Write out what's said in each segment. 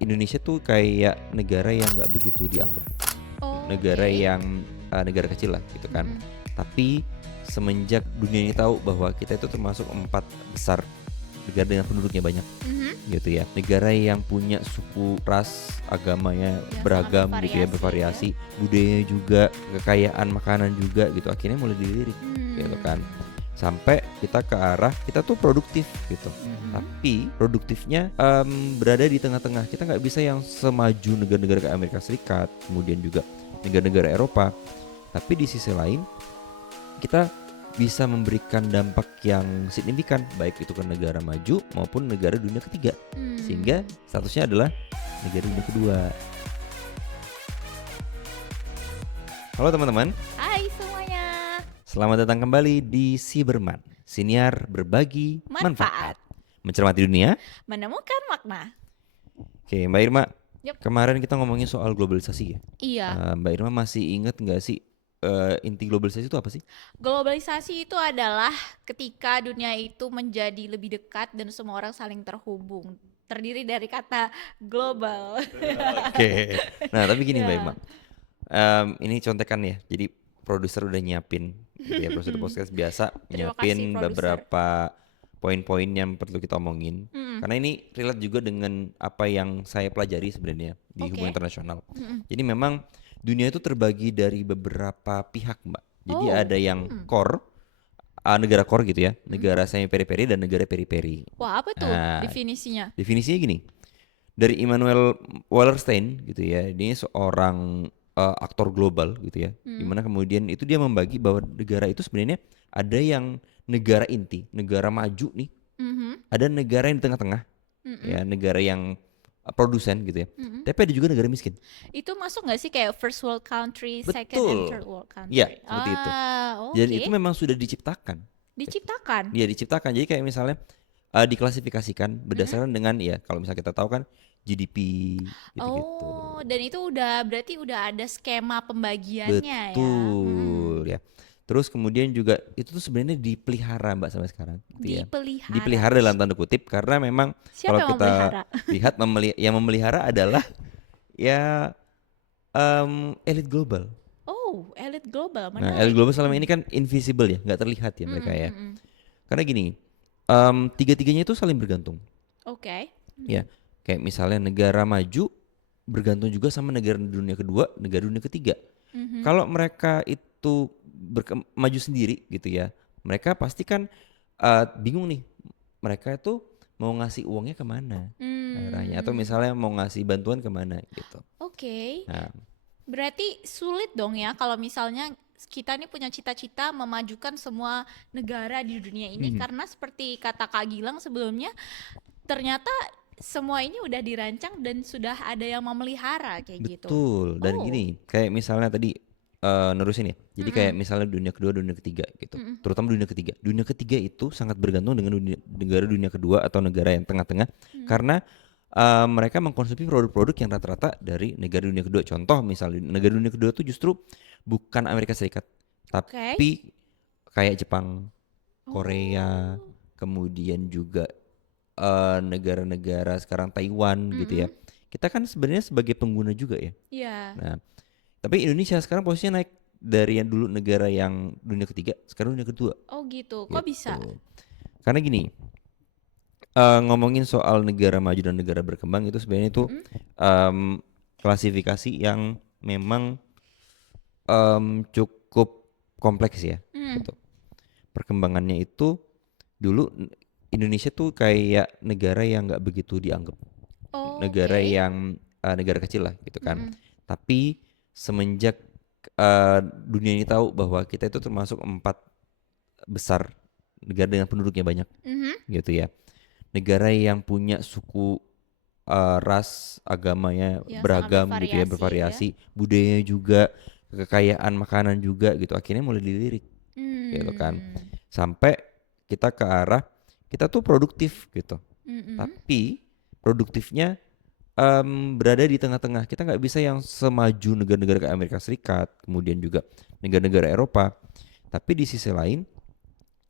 Indonesia tuh kayak negara yang nggak begitu dianggap, negara Oke. yang negara kecil lah gitu kan. Mhm. Tapi semenjak dunia ini tahu bahwa kita itu termasuk 4 besar negara dengan penduduknya banyak Mhm. gitu ya. Negara yang punya suku, ras, agamanya Yang sangat beragam gitu ya, bervariasi ya. bervariasi, budayanya juga, kekayaan makanan juga gitu. Akhirnya mulai dilirik gitu kan. Mmm. Sampai kita ke arah kita tuh produktif gitu. Mhm. Tapi produktifnya berada di tengah-tengah. Kita nggak bisa yang semaju negara-negara kayak Amerika Serikat, kemudian juga negara-negara Eropa. Tapi di sisi lain kita bisa memberikan dampak yang signifikan baik itu ke negara maju maupun negara dunia ketiga. Sehingga Mmm. statusnya adalah negara dunia kedua. Halo teman-teman, Hai semuanya. selamat datang kembali di Siberman, siniar berbagi Manfaat. manfaat, mencermati dunia. Menemukan makna. Oke, Mbak Irma, Yup. kemarin kita ngomongin soal globalisasi ya. Iya. Mbak Irma masih inget nggak sih inti globalisasi itu apa sih? Globalisasi itu adalah ketika dunia itu menjadi lebih dekat dan semua orang saling terhubung. Terdiri dari kata global. Oke. Nah, tapi gini Mbak Irma, Ya. ini contekan ya. Jadi produser udah nyiapin, gitu ya. Produser podcast biasa Terima kasih nyiapin produser. beberapa poin-poin yang perlu kita omongin. Mhm. Karena ini relate juga dengan apa yang saya pelajari sebenarnya di hubungan Oke. internasional. Mhm. Jadi memang dunia itu terbagi dari beberapa pihak, Mbak. Jadi Oh. ada yang core, negara core gitu ya, negara semi periperi dan negara periperi. Wah, apa tuh Nah, definisinya? definisinya gini. Dari Immanuel Wallerstein gitu ya, ini seorang aktor global gitu ya, Mhm. dimana kemudian itu dia membagi bahwa negara itu sebenarnya ada yang negara inti, negara maju nih, Mhm. ada negara yang di tengah-tengah, Mhm. ya negara yang produsen gitu ya, Mhm. tapi ada juga negara miskin. Itu masuk nggak sih kayak first world country, second and Betul, third world ya country? seperti itu. Dan itu Oke. memang sudah diciptakan, Diciptakan. dia diciptakan. Jadi kayak misalnya diklasifikasikan Mhm. berdasarkan dengan ya kalau misalnya kita tahu kan GDP gitu-gitu. Oh, dan itu udah berarti udah ada skema pembagiannya ya. Betul ya. Terus kemudian juga itu tuh sebenarnya dipelihara Mbak sampai sekarang gitu ya. Dipelihara. Dipelihara dalam tanda kutip karena memang Siapa kalau yang kita memelihara? lihat yang memelihara adalah ya elit global. Oh, elit global, Nah, elit menarik. global selama ini kan invisible ya, nggak terlihat ya mereka ya. Mm. Karena gini, tiga-tiganya itu saling bergantung Oke. ya. Kayak misalnya negara maju bergantung juga sama negara dunia kedua, negara dunia ketiga. Mhm. Kalau mereka itu maju sendiri gitu ya, mereka pasti kan bingung nih, mereka itu mau ngasih uangnya kemana arahnya, atau Hmm. misalnya mau ngasih bantuan kemana gitu. Oke. Nah, Berarti sulit dong ya kalau misalnya kita nih punya cita-cita memajukan semua negara di dunia ini karena seperti kata Kak Gilang sebelumnya ternyata semua ini udah dirancang dan sudah ada yang memelihara kayak gitu. betul. Dan Oh. gini, kayak misalnya tadi nerusin ya. Jadi kayak Mm-mm. misalnya dunia kedua, dunia ketiga gitu. Mm-mm. Terutama dunia ketiga. Dunia ketiga itu sangat bergantung dengan negara dunia kedua atau negara yang tengah-tengah Mm-mm. karena mereka mengkonsumsi produk-produk yang rata-rata dari negara dunia kedua. Contoh misalnya negara dunia kedua itu justru bukan Amerika Serikat, Oke. tapi kayak Jepang, Korea, Oh. kemudian juga negara-negara sekarang Taiwan gitu ya. Mm-mm. Kita kan sebenarnya sebagai pengguna juga ya. Iya. Nah, tapi Indonesia sekarang posisinya naik dari yang dulu negara yang dunia ketiga, sekarang dunia kedua Oh gitu. Kok bisa? gitu. Karena gini, ngomongin soal negara maju dan negara berkembang itu sebenarnya itu Mm-mm. klasifikasi yang memang cukup kompleks ya Mm. gitu. Perkembangannya itu dulu Indonesia tuh kayak negara yang nggak begitu dianggap, negara Oke. yang negara kecil lah gitu kan. Mm-mm. Tapi semenjak dunia ini tahu bahwa kita itu termasuk 4 besar negara dengan penduduknya banyak Mhm. gitu ya. Negara yang punya suku, ras, agamanya Yang sangat beragam gitu ya, bervariasi ya. bervariasi, budayanya juga, kekayaan makanan juga gitu. Akhirnya mulai dilirik gitu kan. Hmm. Sampai kita ke arah kita tuh produktif gitu. Mm-mm. Tapi produktifnya berada di tengah-tengah. Kita nggak bisa yang semaju negara-negara kayak Amerika Serikat, kemudian juga negara-negara Eropa. Tapi di sisi lain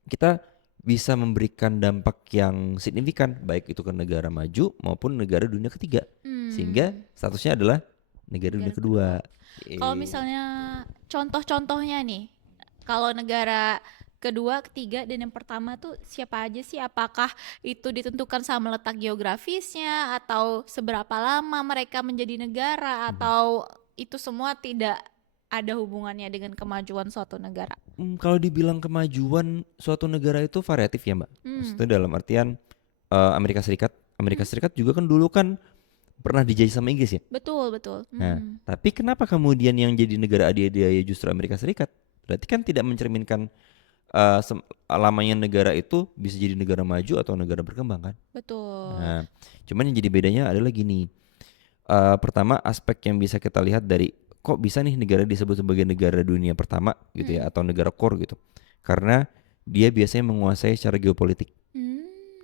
kita bisa memberikan dampak yang signifikan baik itu ke negara maju maupun negara dunia ketiga. sehingga statusnya adalah negara dunia Negara kedua. Kalau misalnya contoh-contohnya nih, kalau negara kedua, ketiga, dan yang pertama tuh siapa aja sih? Apakah itu ditentukan sama letak geografisnya atau seberapa lama mereka menjadi negara atau itu semua tidak ada hubungannya dengan kemajuan suatu negara? Kalau dibilang kemajuan suatu negara itu variatif ya Mbak. Maksudnya dalam artian Amerika Serikat. Amerika Serikat juga kan dulu kan pernah dijajah sama Inggris ya. Betul, betul. Nah, tapi kenapa kemudian yang jadi negara adidaya justru Amerika Serikat? Berarti kan tidak mencerminkan lamanya negara itu bisa jadi negara maju atau negara berkembang kan? Betul. Nah, cuman yang jadi bedanya adalah gini. Pertama aspek yang bisa kita lihat dari kok bisa nih negara disebut sebagai negara dunia pertama gitu ya atau negara core gitu. Karena dia biasanya menguasai secara geopolitik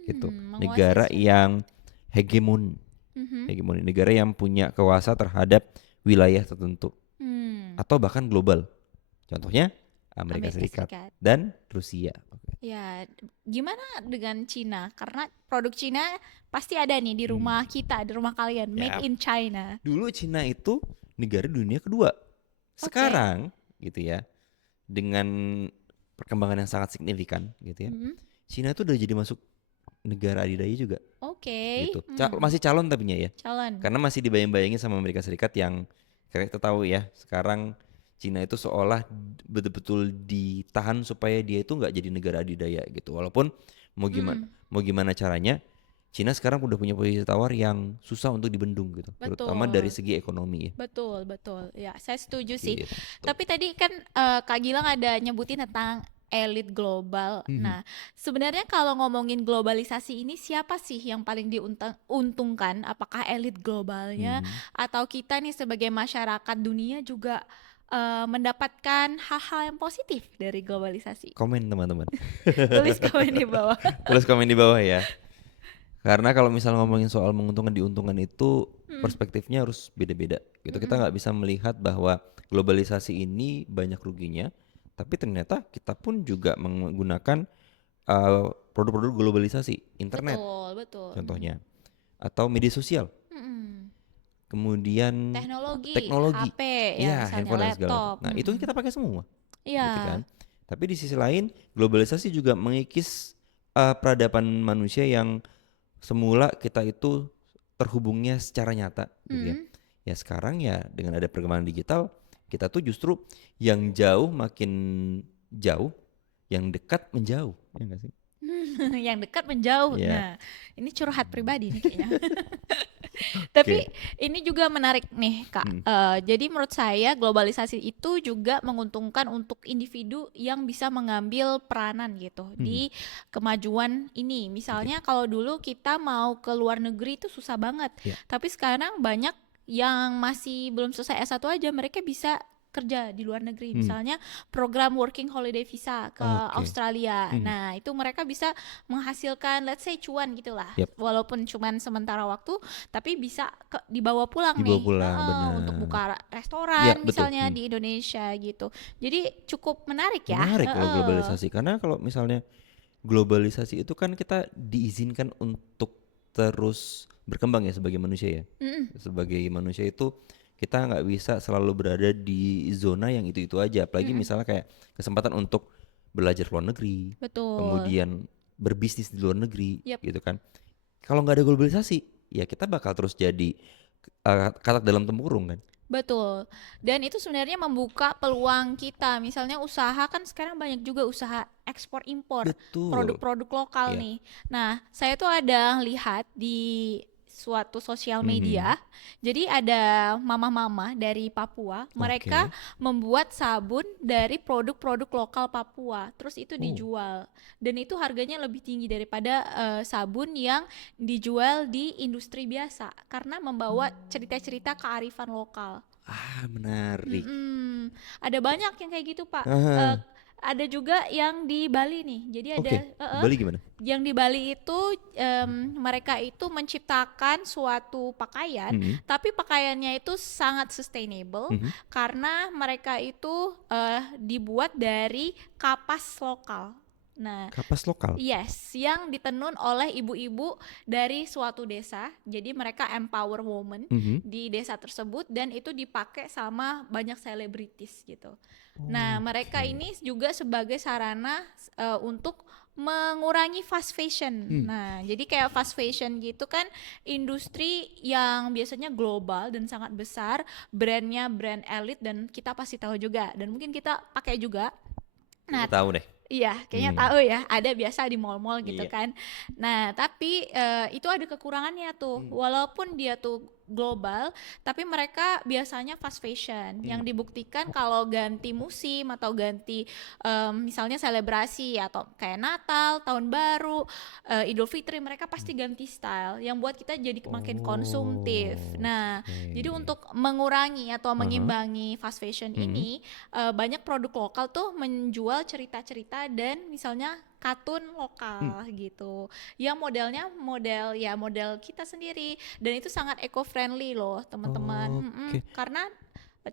gitu. Negara yang hegemon. Hegemoni, negara yang punya kuasa terhadap wilayah tertentu atau bahkan global. Contohnya Amerika Serikat dan Rusia. Ya, gimana dengan Cina? Karena produk Cina pasti ada nih di rumah kita, di rumah kalian, made in China. Dulu Cina itu negara dunia kedua. Sekarang gitu ya, dengan perkembangan yang sangat signifikan gitu ya, Cina itu udah jadi masuk negara adidaya juga. Gitu. Masih calon tapinya ya. Calon. Karena masih dibayang-bayangin sama Amerika Serikat yang kita tahu ya, sekarang Cina itu seolah betul-betul ditahan supaya dia itu nggak jadi negara adidaya gitu. Walaupun mau gimana caranya, Cina sekarang udah punya posisi tawar yang susah untuk dibendung gitu. Terutama dari segi ekonomi ya. Betul, betul. Ya, saya setuju sih. Gitu. Tapi tadi kan Kak Gilang ada nyebutin tentang elit global. Nah, sebenarnya kalau ngomongin globalisasi ini siapa sih yang paling diuntungkan? Apakah elit globalnya atau kita nih sebagai masyarakat dunia juga mendapatkan hal-hal yang positif dari globalisasi? Komen teman-teman. Tulis komen di bawah. Tulis komen di bawah ya. Karena kalau misal ngomongin soal menguntungkan diuntungkan itu perspektifnya harus beda-beda. Gitu. Kita nggak bisa melihat bahwa globalisasi ini banyak ruginya. Tapi ternyata kita pun juga menggunakan produk-produk globalisasi, internet, betul. contohnya, atau media sosial, kemudian teknologi, HP, ya, handphone dan segala laptop. macam. Nah itu kita pakai semua, Iya. gitu kan. Tapi di sisi lain, globalisasi juga mengikis peradaban manusia yang semula kita itu terhubungnya secara nyata, gitu ya. Ya sekarang ya dengan ada perkembangan digital, kita tuh justru yang jauh makin jauh, yang dekat menjauh, ya nggak sih? Yang dekat menjauh. Yeah. Nah, ini curhat pribadi nih kayaknya. Tapi ini juga menarik nih Kak. Jadi menurut saya globalisasi itu juga menguntungkan untuk individu yang bisa mengambil peranan gitu di kemajuan ini. Misalnya kalau dulu kita mau ke luar negeri itu susah banget. Tapi sekarang banyak yang masih belum selesai S1 aja mereka bisa kerja di luar negeri, misalnya program working holiday visa ke Australia. Nah itu mereka bisa menghasilkan let's say cuan gitulah, walaupun cuman sementara waktu, tapi bisa dibawa pulang untuk buka restoran misalnya di Indonesia gitu. Jadi cukup menarik ya. Menarik kalau globalisasi, karena kalau misalnya globalisasi itu kan kita diizinkan untuk terus berkembang ya sebagai manusia ya. Sebagai manusia itu kita nggak bisa selalu berada di zona yang itu-itu aja. Apalagi misalnya kayak kesempatan untuk belajar luar negeri, kemudian berbisnis di luar negeri, gitu kan. Kalau nggak ada globalisasi, ya kita bakal terus jadi katak dalam tempurung kan. Betul. Dan itu sebenarnya membuka peluang kita. Misalnya usaha kan sekarang banyak juga usaha ekspor impor produk-produk lokal nih. Nah, saya tuh ada lihat di suatu sosial media. Jadi ada mama-mama dari Papua, mereka membuat sabun dari produk-produk lokal Papua. Terus itu dijual. Dan itu harganya lebih tinggi daripada sabun yang dijual di industri biasa karena membawa cerita-cerita kearifan lokal. Menarik. Ada banyak yang kayak gitu, Pak. Ada juga yang di Bali nih. Jadi ada Bali gimana? Yang di Bali itu mereka itu menciptakan suatu pakaian, tapi pakaiannya itu sangat sustainable karena mereka itu dibuat dari kapas lokal. Nah, Kapas lokal. yes, yang ditenun oleh ibu-ibu dari suatu desa. Jadi mereka empower women Mhm. di desa tersebut dan itu dipakai sama banyak selebritis gitu. Nah, mereka Oke. ini juga sebagai sarana untuk mengurangi fast fashion. Hmm. Nah, jadi kayak fast fashion gitu kan industri yang biasanya global dan sangat besar, brandnya brand elit dan kita pasti tahu juga dan mungkin kita pakai juga. Nah, Kayaknya tahu deh. iya, kayaknya Hmm. tahu ya, ada biasa di mall-mall gitu Iya. kan. Nah, tapi itu ada kekurangannya tuh. Hmm. Walaupun dia tuh global, tapi mereka biasanya fast fashion. Hmm. Yang dibuktikan kalau ganti musim atau ganti misalnya selebrasi atau kayak Natal, Tahun Baru, Idul Fitri, mereka pasti ganti style yang buat kita jadi makin konsumtif. Nah, jadi Oke. untuk mengurangi atau Aha. mengimbangi fast fashion Mhm. ini banyak produk lokal tuh menjual cerita-cerita dan misalnya kartun lokal gitu yang modelnya model kita sendiri dan itu sangat eco friendly loh teman-teman. Oke. Karena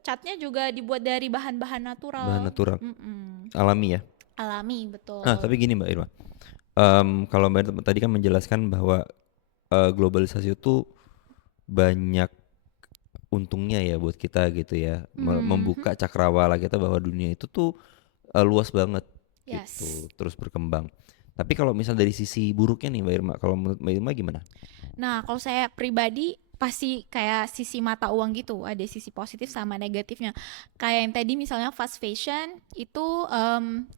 catnya juga dibuat dari bahan-bahan Bahan natural. natural, alami ya. Alami Nah, betul. tapi gini Mbak Irma, kalau Mbak Irma tadi kan menjelaskan bahwa globalisasi itu banyak untungnya ya buat kita gitu ya, membuka cakrawala kita bahwa dunia itu tuh luas banget gitu, Yes. terus berkembang. Tapi kalau misal dari sisi buruknya nih Mbak Irma, kalau menurut Mbak Irma gimana? Nah, kalau saya pribadi pasti kayak sisi mata uang gitu, ada sisi positif sama negatifnya. Kayak yang tadi misalnya fast fashion itu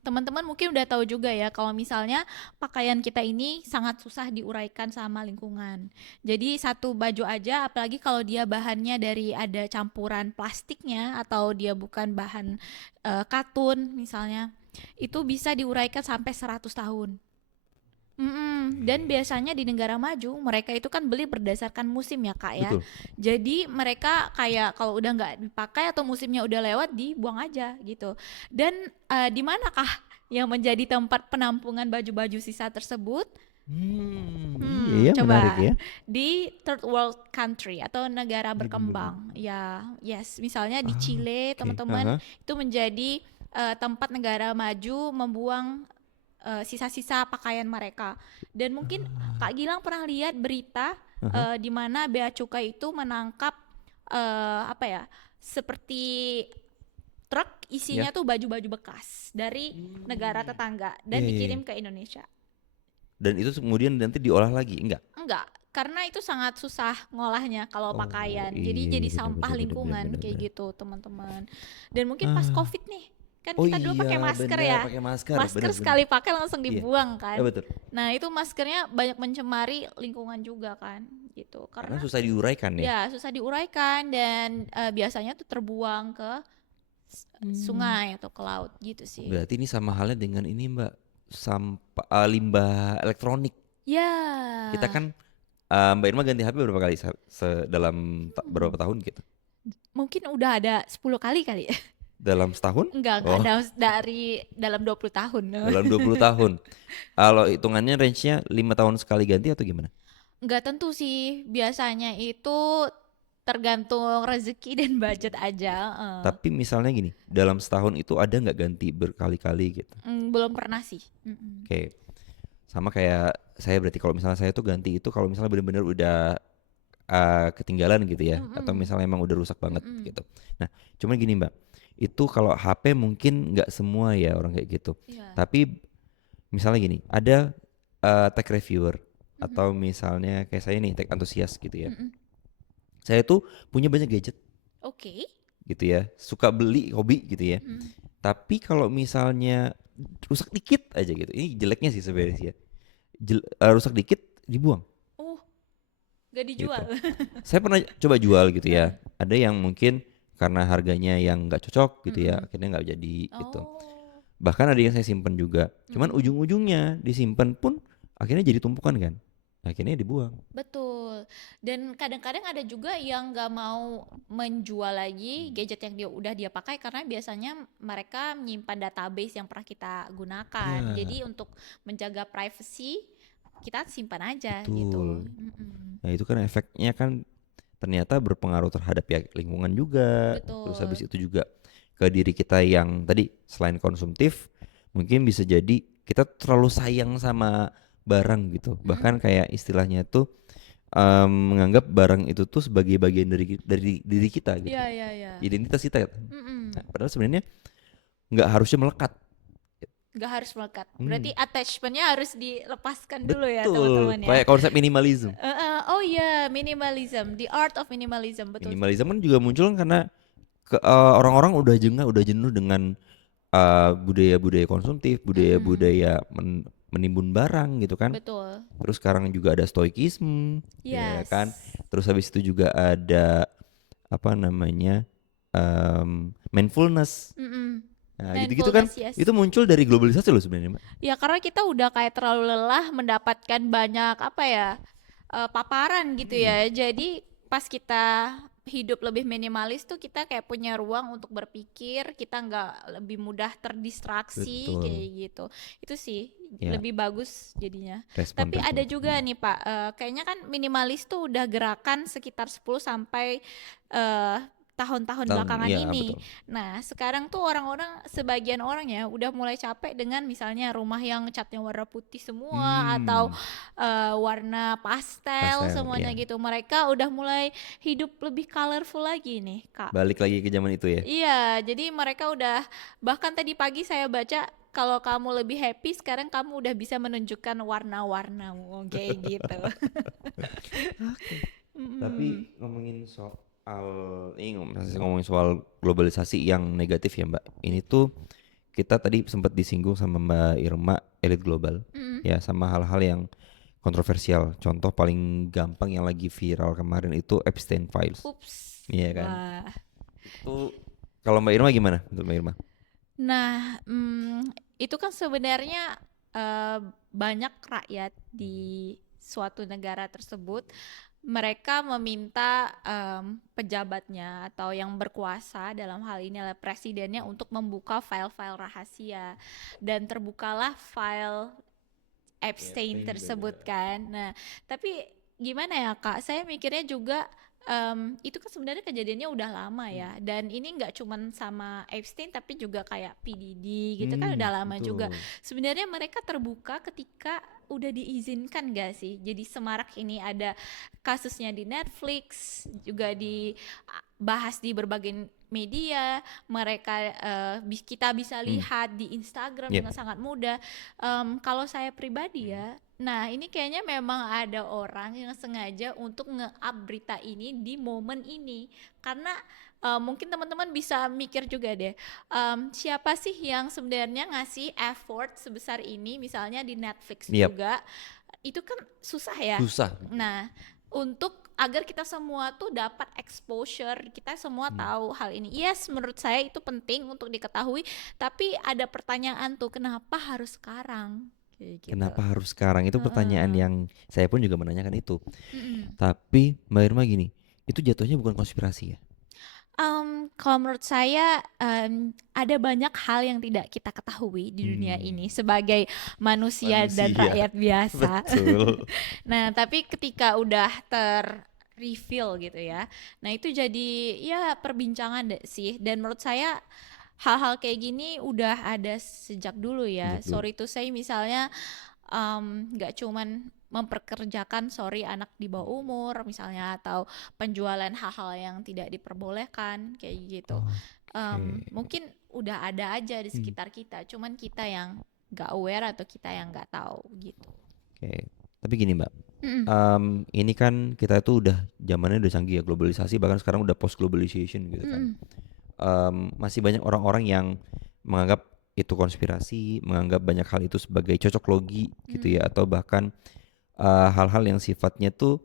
teman-teman mungkin udah tahu juga ya kalau misalnya pakaian kita ini sangat susah diuraikan sama lingkungan. Jadi satu baju aja apalagi kalau dia bahannya dari ada campuran plastiknya atau dia bukan bahan katun misalnya, itu bisa diuraikan sampai 100 tahun. Dan biasanya di negara maju mereka itu kan beli berdasarkan musim ya kak ya. Betul. Jadi mereka kayak kalau udah nggak dipakai atau musimnya udah lewat dibuang aja gitu. Dan di manakah yang menjadi tempat penampungan baju-baju sisa tersebut? Iya ya, menarik Coba ya. di third world country atau negara Di berkembang. Ya, yes. Misalnya di Ah, Chile oke. teman-teman itu menjadi tempat negara maju membuang sisa-sisa pakaian mereka. Dan mungkin Kak Gilang pernah lihat berita Aha. di mana bea cukai itu menangkap apa ya? Seperti truk Ya. isinya tuh baju-baju bekas dari negara tetangga Iya, dan iya, iya. dikirim ke Indonesia. Dan itu kemudian nanti diolah lagi, enggak? Enggak, karena itu sangat susah ngolahnya kalau Oh pakaian. Jadi iya, jadi benar sampah benar benar benar lingkungan benar benar. kayak gitu, teman-teman. Dan mungkin pas Ah, Covid nih, kan oh kita dulu iya pakai masker benar ya. pakai masker, Masker benar benar. sekali pakai langsung Iya, dibuang kan. betul. Nah, itu maskernya banyak mencemari lingkungan juga kan, gitu. Karena Karena susah diuraikan ya. ya susah diuraikan dan biasanya tuh terbuang ke sungai atau ke laut gitu sih. Berarti ini sama halnya dengan ini Mbak, sampah limbah elektronik. Kita Ya, kan Mbak Irma ganti HP berapa kali dalam berapa tahun gitu? mungkin udah ada 10 kali kali ya. Dalam setahun? Enggak, Oh, dari dalam 20 tahun. dalam 20 tahun. Kalau hitungannya range-nya 5 tahun sekali ganti atau gimana? Enggak tentu sih, biasanya itu tergantung rezeki dan budget aja. Tapi misalnya gini, dalam setahun itu ada nggak ganti berkali-kali gitu? Belum pernah sih. Oke, sama kayak saya berarti kalau misalnya saya tuh ganti itu kalau misalnya benar-benar udah ketinggalan gitu ya, atau misalnya emang udah rusak banget gitu. Nah, cuman gini Mbak, itu kalau HP mungkin nggak semua ya orang kayak gitu. Iya. Tapi misalnya gini, ada tech reviewer atau misalnya kayak saya nih tech antusias gitu ya. Saya tuh punya banyak gadget Oke. gitu ya, suka beli hobi gitu ya. Tapi kalau misalnya rusak dikit aja gitu, ini jeleknya sih sebenarnya sih ya. Rusak dikit dibuang Oh, gak gitu. dijual. Saya pernah coba jual gitu ya. Ada yang mungkin karena harganya yang nggak cocok gitu ya, akhirnya nggak jadi gitu. Oh. Bahkan ada yang saya simpen juga. Cuman ujung-ujungnya disimpan pun akhirnya jadi tumpukan kan. Akhirnya dibuang. Betul. Dan kadang-kadang ada juga yang nggak mau menjual lagi gadget yang dia pakai karena biasanya mereka menyimpan database yang pernah kita gunakan. Ya, Jadi untuk menjaga privacy kita simpan aja gitu. betul. Nah, itu kan efeknya kan ternyata berpengaruh terhadap ya lingkungan juga. Terus habis Betul. itu juga ke diri kita yang tadi selain konsumtif mungkin bisa jadi kita terlalu sayang sama barang gitu. Mm-mm. Bahkan kayak istilahnya tuh menganggap barang itu tuh sebagai bagian dari diri kita gitu. Iya, iya, iya. Identitas kita. Mm-mm. Nah, padahal sebenarnya nggak harusnya melekat. Nggak harus melekat. Berarti Hmm, attachmentnya harus dilepaskan dulu ya betul. teman-teman ya. Kayak konsep minimalism. Oh iya, minimalism, the art of minimalism, betul. Minimalism kan juga muncul karena orang-orang udah jengah, udah jenuh dengan budaya-budaya konsumtif, Mm-mm. budaya-budaya menimbun barang gitu kan. Betul. Terus sekarang juga ada stoikisme, ya kan. Yes. Terus habis itu juga ada apa namanya mindfulness. Mm-mm. Nah, gitu-gitu kan, Mindfulness, yes. itu muncul dari globalisasi loh sebenarnya, Mbak. Ya karena kita udah kayak terlalu lelah mendapatkan banyak apa ya, paparan gitu Hmm, ya. Jadi pas kita hidup lebih minimalis tuh kita kayak punya ruang untuk berpikir, kita nggak lebih mudah terdistraksi kayak betul. gitu. Itu sih Ya, lebih bagus jadinya. Tapi ada respon-respon. juga nih Pak, kayaknya kan minimalis tuh udah gerakan sekitar 10 sampai eh, tahun-tahun belakangan Ya ini. betul. Nah, sekarang tuh orang-orang, sebagian orang ya udah mulai capek dengan misalnya rumah yang catnya warna putih semua atau Hmm, warna pastel pastel, semuanya ya. gitu. Mereka udah mulai hidup lebih colorful lagi nih, Kak. Balik lagi ke zaman itu ya. Iya, jadi mereka udah, bahkan tadi pagi saya baca kalau kamu lebih happy sekarang kamu udah bisa menunjukkan warna-warnamu kayak gitu. Mm-mm. Tapi masih ngomongin soal globalisasi yang negatif ya Mbak. Ini tuh kita tadi sempat disinggung sama Mbak Irma elit global Mm-mm. ya sama hal-hal yang kontroversial. Contoh paling gampang yang lagi viral kemarin itu Epstein Files. Ups. Iya kan? Wah. Itu kalau Mbak Irma gimana menurut Mbak Irma? Nah, itu kan sebenarnya banyak rakyat di suatu negara tersebut, mereka meminta pejabatnya atau yang berkuasa dalam hal ini adalah presidennya untuk membuka file-file rahasia dan terbukalah file Epstein tersebut kan. Nah, tapi gimana ya Kak? Saya mikirnya juga itu kan sebenarnya kejadiannya udah lama ya. Dan ini nggak cuman sama Epstein tapi juga kayak P. Diddy gitu kan udah lama juga. Betul. Sebenarnya mereka terbuka ketika udah diizinkan gak sih? Jadi semarak ini ada kasusnya di Netflix, juga dibahas di berbagai media, mereka kita bisa Hmm. lihat di Instagram Yep. dengan sangat mudah. Kalau saya pribadi ya, nah ini kayaknya memang ada orang yang sengaja untuk nge-up berita ini di momen ini, karena mungkin teman-teman bisa mikir juga deh, siapa sih yang sebenarnya ngasih effort sebesar ini, misalnya di Netflix Yep. juga, itu kan susah ya. Susah. Nah, untuk agar kita semua tuh dapat exposure, kita semua Hmm. tahu hal ini. Yes, menurut saya itu penting untuk diketahui, tapi ada pertanyaan tuh, kenapa harus sekarang? Kayak gitu. Kenapa harus sekarang? Itu pertanyaan Heeh. yang saya pun juga menanyakan itu. Mm-mm. Tapi Mbak Irma gini, itu jatuhnya bukan konspirasi ya? Kalau menurut saya ada banyak hal yang tidak kita ketahui di dunia Hmm, ini sebagai manusia dan manusia. rakyat biasa. Betul. Nah, tapi ketika udah reveal gitu ya, nah itu jadi ya perbincangan sih. Dan menurut saya hal-hal kayak gini udah ada sejak dulu ya. Sejak dulu. Sorry to say, misalnya nggak cuman memperkerjakan anak di bawah umur misalnya, atau penjualan hal-hal yang tidak diperbolehkan kayak gitu. Oke. Mungkin udah ada aja di Hmm, sekitar kita, cuman kita yang nggak aware atau kita yang nggak tahu gitu. oke. Tapi gini Mbak, Mm-mm. ini kan kita tuh udah zamannya udah canggih ya globalisasi bahkan sekarang udah post globalization gitu kan. Mm-mm. Masih banyak orang-orang yang menganggap itu konspirasi, menganggap banyak hal itu sebagai cocok logi gitu Mm. ya, atau bahkan hal-hal yang sifatnya tuh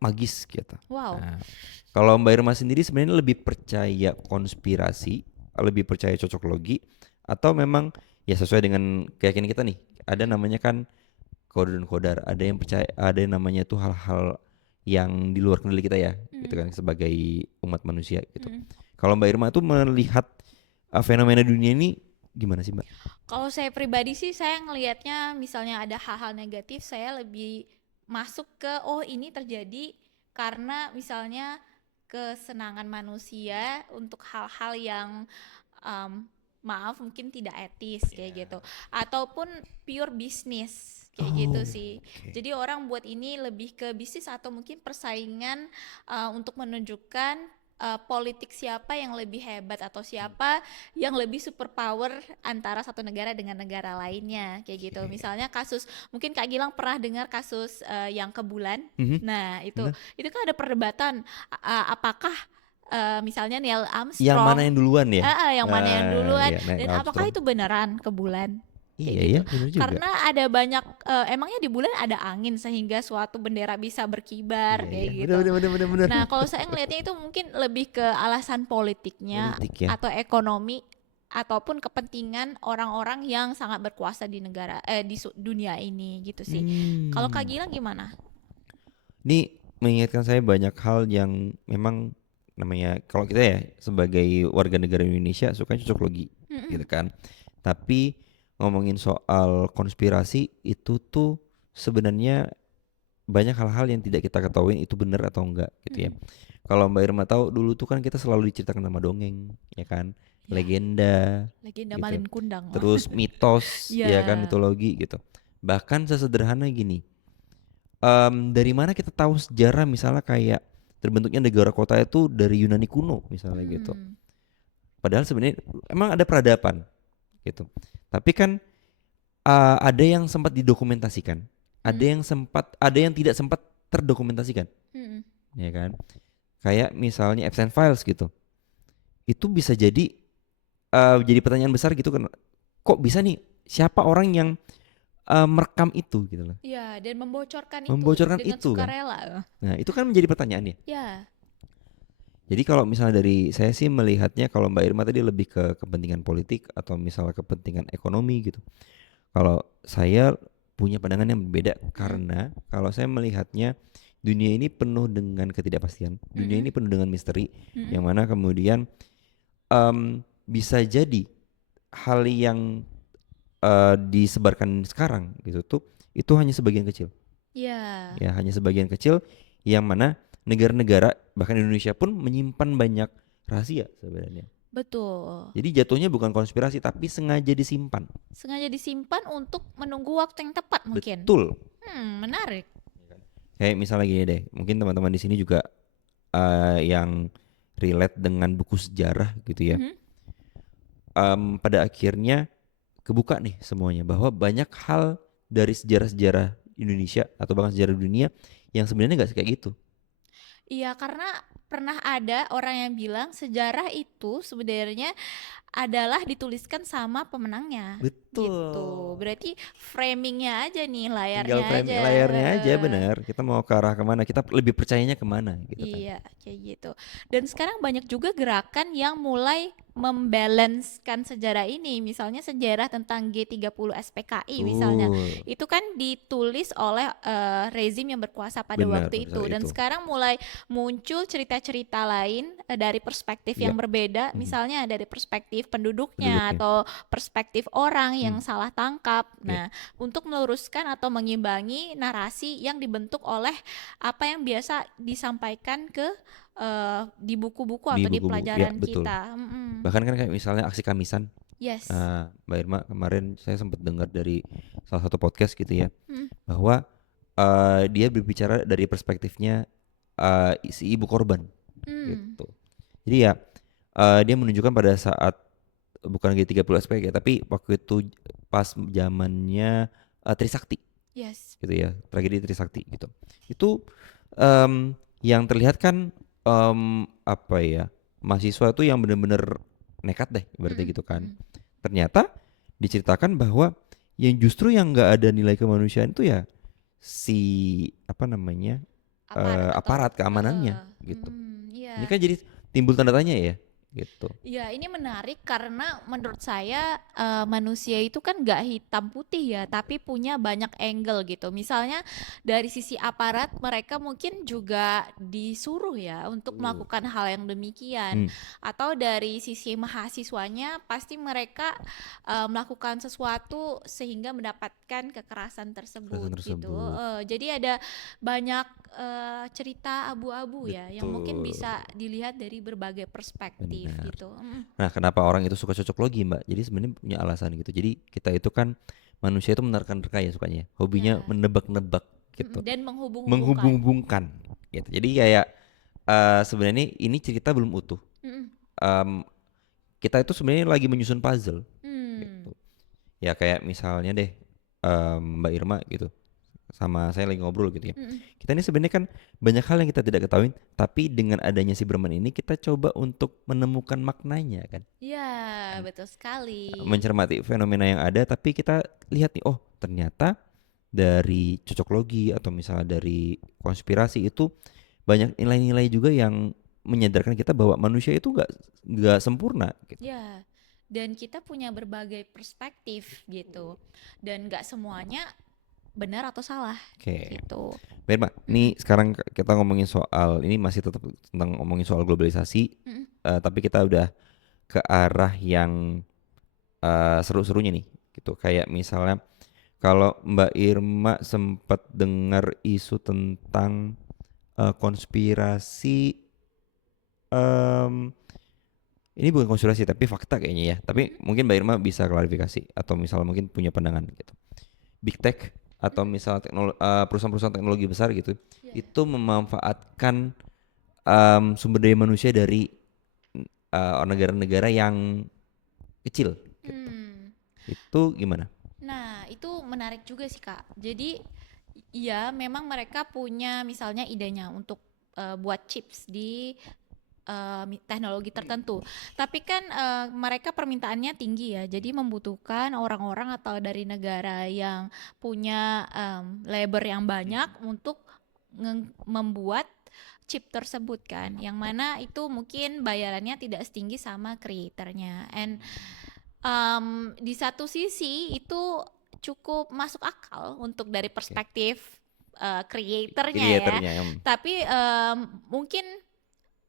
magis gitu. Wow. Nah, kalau Mbak Irma sendiri sebenarnya lebih percaya konspirasi, lebih percaya cocok logi, atau memang ya sesuai dengan keyakinan kita nih. Ada Mm-mm. namanya kan kode dan kodar, ada yang percaya, ada yang namanya tuh hal-hal yang di luar kendali kita ya, gitu Mm-mm. kan sebagai umat manusia gitu. Mm-mm. Kalau Mbak Irma tuh melihat fenomena dunia ini gimana sih Mbak? Kalau saya pribadi sih, saya ngelihatnya misalnya ada hal-hal negatif, saya lebih masuk ke, oh ini terjadi karena misalnya kesenangan manusia untuk hal-hal yang um, maaf mungkin tidak etis kayak gitu, ataupun pure bisnis kayak gitu Oh, sih. oke. Jadi orang buat ini lebih ke bisnis atau mungkin persaingan untuk menunjukkan politik siapa yang lebih hebat atau siapa yang lebih superpower antara satu negara dengan negara lainnya kayak gitu. Oke. Misalnya kasus, mungkin Kak Gilang pernah dengar kasus yang ke bulan. Mhm, Nah, bener. itu kan ada perdebatan apakah misalnya Neil Yang mana Armstrong, yang duluan ya? yang mana yang duluan, Iya, Neil dan apakah Armstrong. itu beneran ke bulan kayak Iya ya, gitu. bener juga. Karena ada banyak emangnya di bulan ada angin sehingga suatu bendera bisa berkibar Iya kayak ya, bener gitu. bener bener bener bener. Nah, kalau saya ngelihatnya itu mungkin lebih ke alasan politiknya Politik ya. atau ekonomi ataupun kepentingan orang-orang yang sangat berkuasa di dunia ini gitu sih. Kalau Kak Hmm. Gilang gimana? Ini mengingatkan saya banyak hal yang memang namanya kalau kita ya sebagai warga negara Indonesia suka cocok logi gitu Mm-mm. kan. Tapi ngomongin soal konspirasi itu tuh sebenarnya banyak hal-hal yang tidak kita ketahui itu benar atau enggak gitu ya. Mm-mm. Kalau Mbak Irma tahu dulu tuh kan kita selalu diceritakan nama dongeng ya kan, Ya, legenda legenda gitu. Malin Kundang. Terus mitos ya kan, Ya, mitologi gitu. Bahkan sesederhana gini, dari mana kita tahu sejarah misalnya kayak terbentuknya negara kota itu dari Yunani kuno misalnya gitu. hmm, Padahal sebenarnya emang ada peradaban gitu. Tapi kan ada yang sempat didokumentasikan, hmm, ada yang tidak sempat terdokumentasikan, hmm. ya kan? Kayak misalnya Epstein Files gitu. Itu bisa jadi pertanyaan besar gitu kan. Kok bisa nih siapa orang yang merekam itu gitu loh. Ya, dan membocorkan itu Membocorkan dengan itu kan. sukarela. Nah, itu kan menjadi pertanyaan ya. Ya, Jadi kalau misalnya dari saya sih melihatnya kalau Mbak Irma tadi lebih ke kepentingan politik atau misalnya kepentingan ekonomi gitu. Kalau saya punya pandangan yang berbeda mm, karena kalau saya melihatnya dunia ini penuh dengan ketidakpastian. Dunia mm, ini penuh dengan misteri mm, yang mana kemudian bisa jadi hal yang disebarkan sekarang gitu tuh itu hanya sebagian kecil. ya, Ya, hanya sebagian kecil yang mana negara-negara bahkan Indonesia pun menyimpan banyak rahasia sebenarnya. betul. Jadi jatuhnya bukan konspirasi tapi sengaja disimpan. Sengaja disimpan untuk menunggu waktu yang tepat mungkin. Betul. Menarik. Kayak misalnya gini deh, mungkin teman-teman di sini juga yang relate dengan buku sejarah gitu ya. Mhm. Pada akhirnya kebuka nih semuanya bahwa banyak hal dari sejarah-sejarah Indonesia atau bahkan sejarah dunia yang sebenarnya nggak kayak gitu. Iya, karena pernah ada orang yang bilang sejarah itu sebenarnya adalah dituliskan sama pemenangnya gitu. Betul. Berarti framingnya aja nih, Tinggal layarnya frame aja. layarnya aja Heeh. bener. Kita mau ke arah kemana? Kita lebih percayanya kemana gitu kan? Iya, kayak gitu. Dan sekarang banyak juga gerakan yang mulai membalancekan sejarah ini. Misalnya sejarah tentang G30 SPKI misalnya. Betul. Itu kan ditulis oleh rezim yang berkuasa pada Benar waktu pada itu. saat Dan itu. sekarang mulai muncul cerita-cerita lain dari perspektif Iya. yang berbeda. Mhm. Misalnya dari perspektif penduduknya Penduduknya. atau perspektif orang yang Hmm. salah tangkap. Iya. Nah, untuk meluruskan atau mengimbangi narasi yang dibentuk oleh apa yang biasa disampaikan di buku-buku Di atau di buku-buku. Ya pelajaran betul. kita. Mm-mm. Bahkan kan kayak misalnya aksi Kamisan. Yes. Mbak Irma kemarin saya sempat dengar dari salah satu podcast gitu ya Mm. bahwa dia berbicara dari perspektifnya si ibu korban Mm. gitu. Jadi ya dia menunjukkan pada saat bukan G30 SPG tapi waktu itu pas zamannya Trisakti Yes. gitu ya, tragedi Trisakti gitu. Itu yang terlihat kan apa ya, mahasiswa itu yang benar-benar nekat deh berarti Mm-mm. gitu kan. Mm-mm. Ternyata diceritakan bahwa yang justru yang nggak ada nilai kemanusiaan itu ya si apa namanya Aparat atau aparat keamanannya gitu. Ini iya. kan jadi timbul tanda tanya ya gitu. Ya, ini menarik karena menurut saya manusia itu kan gak hitam putih ya, tapi punya banyak angle gitu. Misalnya dari sisi aparat mereka mungkin juga disuruh ya untuk Betul. melakukan hal yang demikian. Hmm, Atau dari sisi mahasiswanya pasti mereka melakukan sesuatu sehingga mendapatkan kekerasan kekerasan tersebut gitu. tersebut. Jadi ada banyak cerita abu-abu ya yang mungkin Betul. bisa dilihat dari berbagai perspektif perspektif Benar. gitu. Nah, kenapa orang itu suka cocok logi, Mbak? Jadi sebenarnya punya alasan gitu. Jadi kita itu kan manusia itu menerka-nerka ya sukanya. Hobinya Ya. menebak-nebak gitu. Dan menghubung-hubungkan. Menghubung-hubungkan gitu. Jadi kayak sebenarnya ini cerita belum utuh. Mm-mm. Em, kita itu sebenarnya lagi menyusun puzzle gitu. Hmm. Ya kayak misalnya deh Mbak Irma gitu sama saya lagi ngobrol gitu ya. Mm-mm. Kita ini sebenarnya kan banyak hal yang kita tidak ketahui, tapi dengan adanya si Berman ini kita coba untuk menemukan maknanya kan. Ya, betul sekali. Mencermati fenomena yang ada, tapi kita lihat nih, oh ternyata dari cocok logi atau misalnya dari konspirasi itu banyak nilai-nilai juga yang menyadarkan kita bahwa manusia itu nggak sempurna gitu. Ya, dan kita punya berbagai perspektif gitu. Dan nggak semuanya benar atau salah Oke, gitu. baik Mbak. Ini Mm-mm. sekarang kita ngomongin soal ini masih tetap tentang ngomongin soal globalisasi, Mm-mm. tapi kita udah ke arah yang seru-serunya nih, gitu. Kayak misalnya kalau Mbak Irma sempat dengar isu tentang konspirasi, em, ini bukan konspirasi tapi fakta kayaknya ya. Tapi Mm-mm. mungkin Mbak Irma bisa klarifikasi atau misalnya mungkin punya pandangan gitu. Big Tech atau Mm-mm. misalnya perusahaan-perusahaan teknologi besar gitu, Ya. itu memanfaatkan sumber daya manusia dari negara-negara yang kecil gitu. Hmm. Itu gimana? Nah, itu menarik juga sih, Kak. Jadi, ya memang mereka punya misalnya idenya untuk buat chips di teknologi tertentu. Tapi kan mereka permintaannya tinggi ya. Jadi membutuhkan orang-orang atau dari negara yang punya labor yang banyak untuk membuat chip tersebut kan. Yang mana itu mungkin bayarannya tidak setinggi sama creatornya. And di satu sisi itu cukup masuk akal untuk dari Oke. perspektif creatornya ya. Creatornya yang Tapi mungkin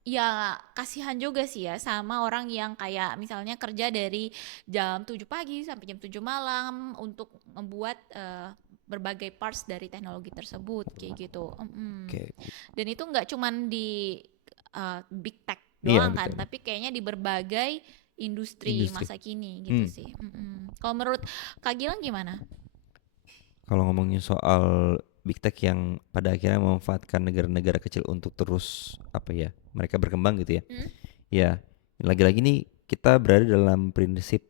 ya kasihan juga sih ya sama orang yang kayak misalnya kerja dari jam 7 pagi sampai jam 7 malam untuk membuat berbagai parts dari teknologi tersebut kayak gitu. oke. Dan itu nggak cuman di big tech Iya doang kan, betul. tapi kayaknya di berbagai industri Industri. masa kini gitu Hmm. sih. Kalau menurut Kak Gilang gimana? Kalau ngomongin soal big tech yang pada akhirnya memanfaatkan negara-negara kecil untuk terus apa ya, mereka berkembang gitu ya. Hmm? Ya, lagi-lagi nih kita berada dalam prinsip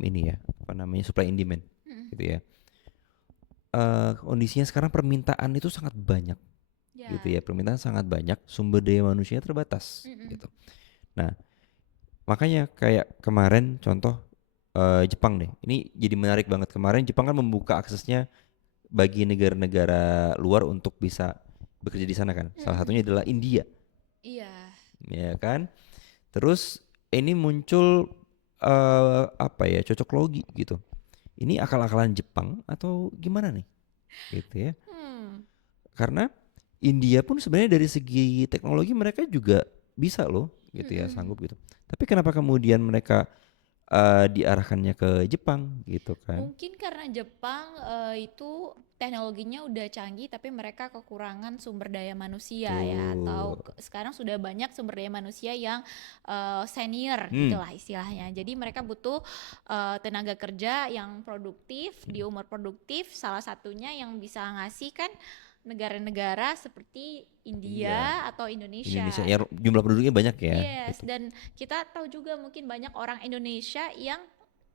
ini ya, apa namanya supply and demand Hmm. gitu ya. Kondisinya sekarang permintaan itu sangat banyak gitu Ya. ya, permintaan sangat banyak, sumber daya manusia terbatas Mm-mm. gitu. Nah, makanya kayak kemarin contoh Jepang deh. Ini jadi menarik banget. Kemarin Jepang kan membuka aksesnya bagi negara-negara luar untuk bisa bekerja di sana kan. Salah Mm-mm. satunya adalah India, Iya. ya kan? Terus ini muncul apa ya, cocok logi gitu. Ini akal-akalan Jepang atau gimana nih? Gitu ya. Hmm. Karena India pun sebenarnya dari segi teknologi mereka juga bisa loh gitu ya, Mm-mm. sanggup gitu. Tapi kenapa kemudian mereka diarahkannya ke Jepang gitu kan? Mungkin karena Jepang itu teknologinya udah canggih tapi mereka kekurangan sumber daya manusia ya atau Tuh. sekarang sudah banyak sumber daya manusia yang senior Hmm. gitulah istilahnya. Jadi mereka butuh tenaga kerja yang produktif di umur produktif. Salah satunya yang bisa ngasih kan negara-negara seperti Iya. India atau Indonesia Indonesia. ya jumlah penduduknya banyak ya Yes, gitu. dan kita tahu juga mungkin banyak orang Indonesia yang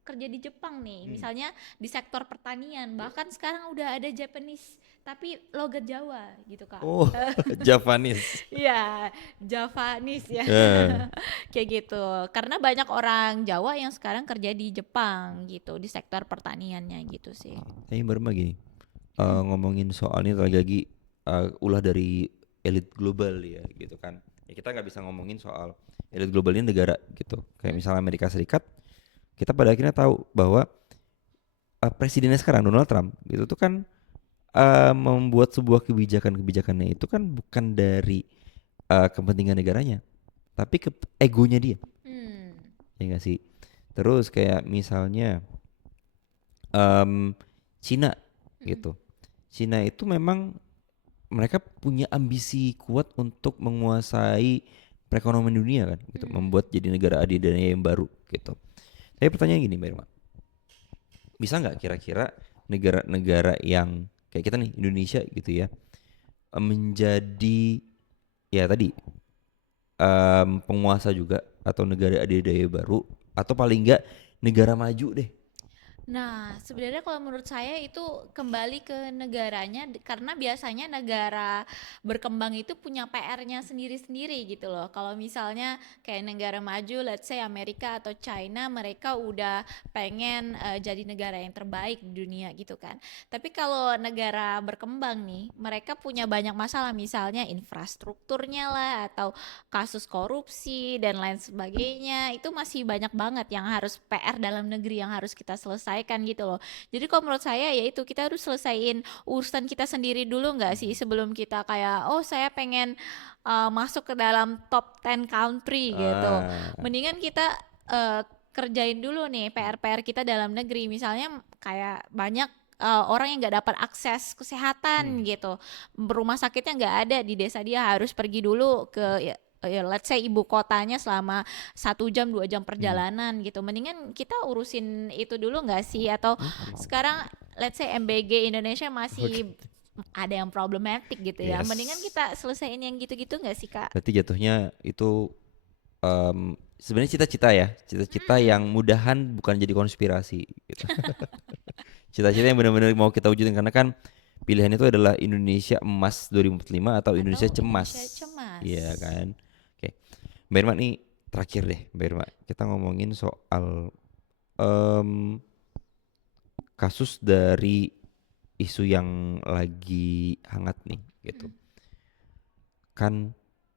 kerja di Jepang nih, Hmm. misalnya di sektor pertanian, bahkan sekarang udah ada Japanese tapi logat Jawa gitu Kak. Oh, Javanese. Iya, Javanese ya. Eh, Kayak gitu. Karena banyak orang Jawa yang sekarang kerja di Jepang gitu, di sektor pertaniannya gitu sih. Tapi baru gini, Mm-mm. ngomongin soal ini lagi-lagi ulah dari elit global ya gitu kan. Ya kita nggak bisa ngomongin soal elit global ini negara gitu. Kayak Mm. misalnya Amerika Serikat, kita pada akhirnya tahu bahwa presidennya sekarang Donald Trump gitu tuh kan membuat sebuah kebijakannya itu kan bukan dari kepentingan negaranya, tapi ke egonya dia, Hmm. ya nggak sih? Terus kayak misalnya em, Cina Mm-mm. gitu. Cina itu memang mereka punya ambisi kuat untuk menguasai perekonomian dunia kan gitu, membuat jadi negara adidaya yang baru gitu. Tapi pertanyaan gini Mbak Irma, bisa nggak kira-kira negara-negara yang kayak kita nih Indonesia gitu ya, menjadi ya tadi penguasa juga atau negara adidaya baru atau paling enggak negara maju deh. Nah, sebenarnya kalau menurut saya itu kembali ke negaranya karena biasanya negara berkembang itu punya PR-nya sendiri-sendiri gitu loh. Kalau misalnya kayak negara maju, let's say Amerika atau China, mereka udah pengen jadi negara yang terbaik di dunia gitu kan. Tapi kalau negara berkembang nih, mereka punya banyak masalah misalnya infrastrukturnya lah atau kasus korupsi dan lain sebagainya. Itu masih banyak banget yang harus PR dalam negeri yang harus kita selesaikan gitu loh. Jadi kalau menurut saya ya itu kita harus selesaiin urusan kita sendiri dulu nggak sih sebelum kita kayak oh saya pengen masuk ke dalam top 10 country gitu. Ah, Mendingan kita uh, kerjain dulu nih PR-PR kita dalam negeri. Misalnya kayak banyak orang yang nggak dapat akses kesehatan hmm, gitu, rumah sakitnya nggak ada di desa dia harus pergi dulu ke ya let's say ibu kotanya selama 1 jam 2 jam hmm, perjalanan gitu. Mendingan kita urusin itu dulu nggak sih? Atau oke. sekarang let's say MBG Indonesia Oke. masih ada yang problematik gitu ya. Mendingan Yes. kita selesaiin yang gitu-gitu nggak sih Kak? Berarti jatuhnya itu sebenarnya cita-cita ya, cita-cita yang mudahan bukan jadi konspirasi gitu. Cita-cita yang benar-benar mau kita wujudin karena kan pilihan itu adalah Indonesia Emas 2045 atau Atau Indonesia Cemas. Indonesia cemas. Iya kan? Oke. Mbak Irma nih terakhir deh, Mbak Irma. Kita ngomongin soal em, kasus dari isu yang lagi hangat nih gitu. Kan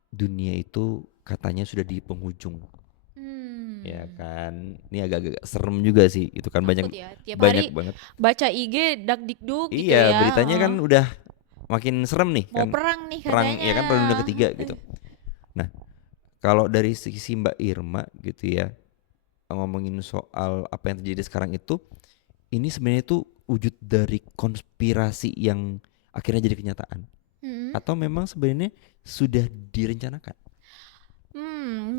dunia itu katanya sudah di penghujung ya Hmm, kan. Ini agak-agak serem juga sih. Itu kan banyak takut ya. Tiap banyak hari banget. baca IG dakdikduk gitu Iya, ya. beritanya kan udah makin serem nih Mau kan, perang nih perang ya katanya. kan, perang dunia ketiga gitu. Nah, kalau dari sisi Mbak Irma gitu ya, ngomongin soal apa yang terjadi sekarang itu, ini sebenarnya itu wujud dari konspirasi yang akhirnya jadi kenyataan Hmm. atau memang sebenarnya sudah direncanakan.